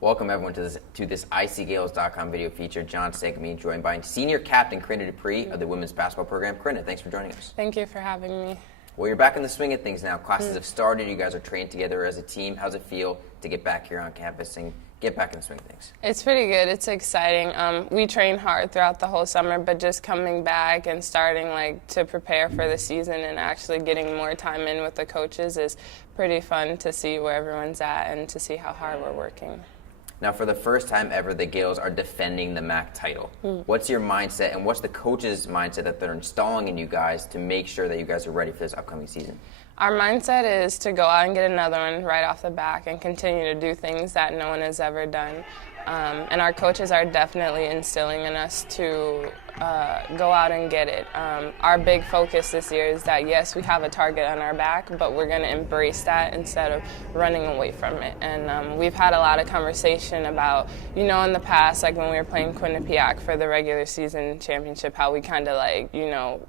Welcome everyone to this ICGaels.com video feature. John Segme, joined by senior captain Karynda Dupree of the women's basketball program. Karynda, thanks for joining us. Thank you for having me. Well, you're back in the swing of things now. Classes have started. You guys are trained together as a team. How's it feel to get back here on campus and get back in the swing of things? It's pretty good. It's exciting. We trained hard throughout the whole summer, but just coming back and starting to prepare for the season and actually getting more time in with the coaches is pretty fun to see where everyone's at and to see how hard we're working. Now, for the first time ever, the Gaels are defending the MAC title. What's your mindset, and what's the coaches' mindset that they're installing in you guys to make sure that you guys are ready for this upcoming season? Our mindset is to go out and get another one right off the back and continue to do things that no one has ever done. And our coaches are definitely instilling in us to go out and get it. Our big focus this year is that, yes, we have a target on our back, but we're going to embrace that instead of running away from it. And we've had a lot of conversation about, in the past, like when we were playing Quinnipiac for the regular season championship, how we kind of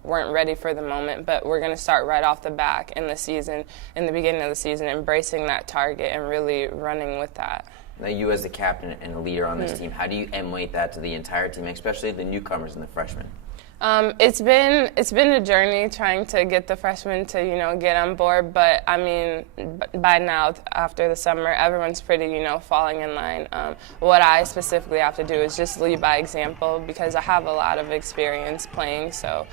weren't ready for the moment, but we're going to start right off the back in the beginning of the season, embracing that target and really running with that. Now, you as the captain and a leader on this team, how do you emulate that to the entire team, especially the newcomers and the freshmen? It's been a journey trying to get the freshmen to get on board, but I mean by now after the summer everyone's pretty falling in line. What I specifically have to do is just lead by example because I have a lot of experience playing, so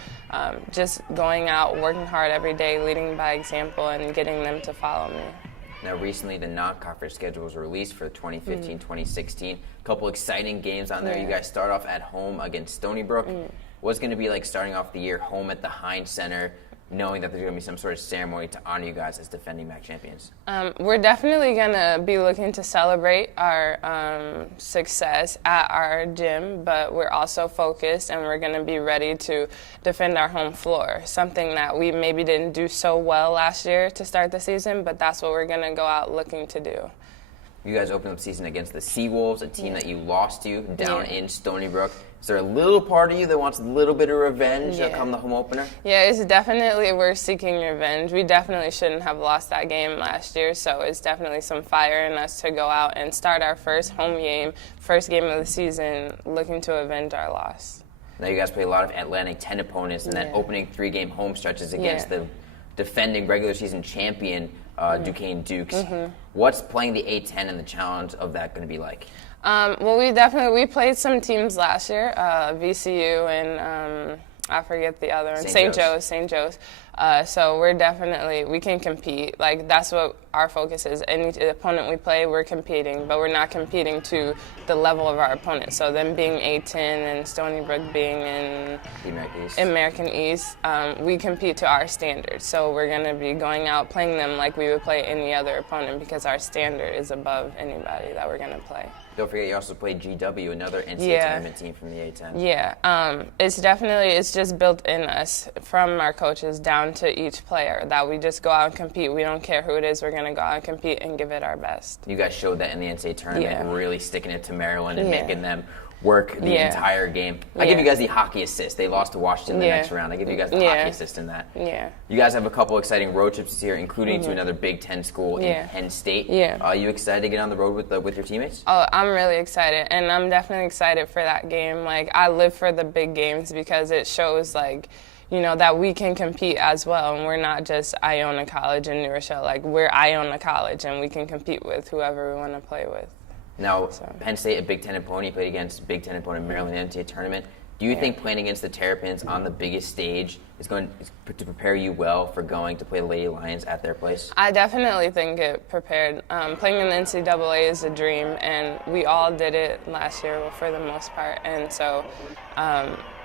just going out, working hard every day, leading by example, and getting them to follow me. Now, recently, the non-conference schedule was released for 2015-2016. A couple exciting games on there. You guys start off at home against Stony Brook. What's going to be like starting off the year home at the Heinz Center, knowing that there's going to be some sort of ceremony to honor you guys as defending MAC champions? We're definitely going to be looking to celebrate our success at our gym, but we're also focused and we're going to be ready to defend our home floor, something that we maybe didn't do so well last year to start the season, but that's what we're going to go out looking to do. You guys opened up the season against the Seawolves, a team that you lost to down in Stony Brook. Is there a little part of you that wants a little bit of revenge come the home opener? Yeah, it's definitely, we're seeking revenge. We definitely shouldn't have lost that game last year, so it's definitely some fire in us to go out and start our first home game, first game of the season, looking to avenge our loss. Now you guys play a lot of Atlantic 10 opponents, and that opening three-game home stretches against the defending regular season champion Duquesne Dukes. What's playing the A10 and the challenge of that going to be like? Well, we played some teams last year, VCU and I forget the other one, St. Joe's. So we can compete. That's what our focus is. Any opponent we play, we're competing, but we're not competing to the level of our opponent. So them being A10 and Stony Brook being in American East, we compete to our standards. So we're going to be going out playing them like we would play any other opponent because our standard is above anybody that we're going to play. Don't forget you also played GW, another NCAA tournament team from the A10. Yeah, it's just built in us from our coaches down to each player that we just go out and compete. We don't care who it is, we're going to go out and compete and give it our best. You guys showed that in the NCAA tournament, really sticking it to Maryland and making them work the entire game. I give you guys the hockey assist. They lost to Washington in the next round. I give you guys the hockey assist in that. Yeah. You guys have a couple exciting road trips this year, including to another Big Ten school in Penn State. Are you excited to get on the road with your teammates? Oh, I'm really excited, and I'm definitely excited for that game. I live for the big games because it shows that we can compete as well, and we're not just Iona College and New Rochelle. We're Iona College, and we can compete with whoever we want to play with. Now, Penn State, a Big Ten opponent, played against Big Ten opponent Maryland NCAA tournament. Do you think playing against the Terrapins on the biggest stage is going to prepare you well for going to play the Lady Lions at their place? I definitely think it prepared. Playing in the NCAA is a dream, and we all did it last year for the most part. And so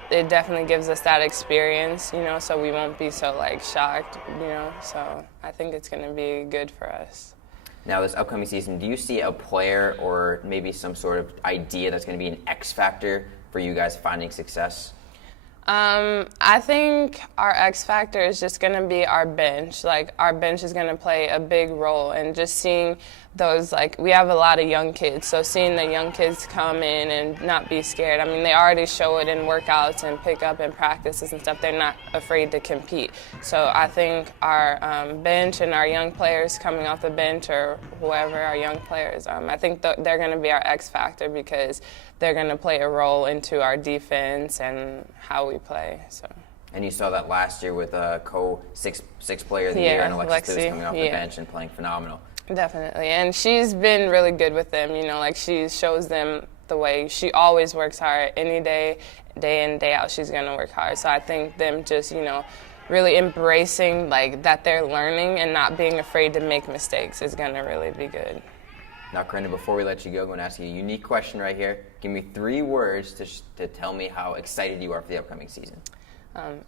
it definitely gives us that experience, so we won't be so shocked, So I think it's going to be good for us. Now, this upcoming season, do you see a player or maybe some sort of idea that's going to be an X-factor for you guys finding success? I think our X factor is just going to be our bench. Our bench is going to play a big role, and just seeing those, like, we have a lot of young kids, so seeing the young kids come in and not be scared. I mean, they already show it in workouts and pickup and practices and stuff. They're not afraid to compete. So I think our bench and our young players coming off the bench, or whoever, our young players, I think they're going to be our X factor, because they're going to play a role into our defense and how we play. So. And you saw that last year with co-six player of the year and Alexis Lewis coming off the bench and playing phenomenal. Definitely, and she's been really good with them, you know, like she shows them the way. She always works hard. Any day in, day out, she's going to work hard. So I think them just, you know, really embracing, like, that they're learning and not being afraid to make mistakes is going to really be good. Now, Karynda, before we let you go, I'm going to ask you a unique question right here. Give me 3 words to tell me how excited you are for the upcoming season.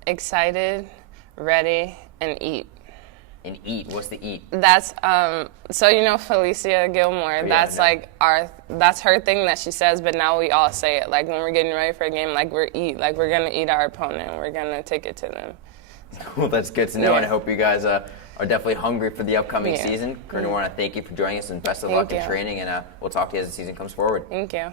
Excited, ready, and eat. And eat. What's the eat? That's so, you know, Felicia Gilmore. Oh, that's like that's her thing that she says, but now we all say it. Like when we're getting ready for a game, like we're gonna eat our opponent. We're gonna take it to them. Well, that's good to know, and I hope you guys are definitely hungry for the upcoming season. Karynda, I want to thank you for joining us, and best of luck in training, and we'll talk to you as the season comes forward. Thank you.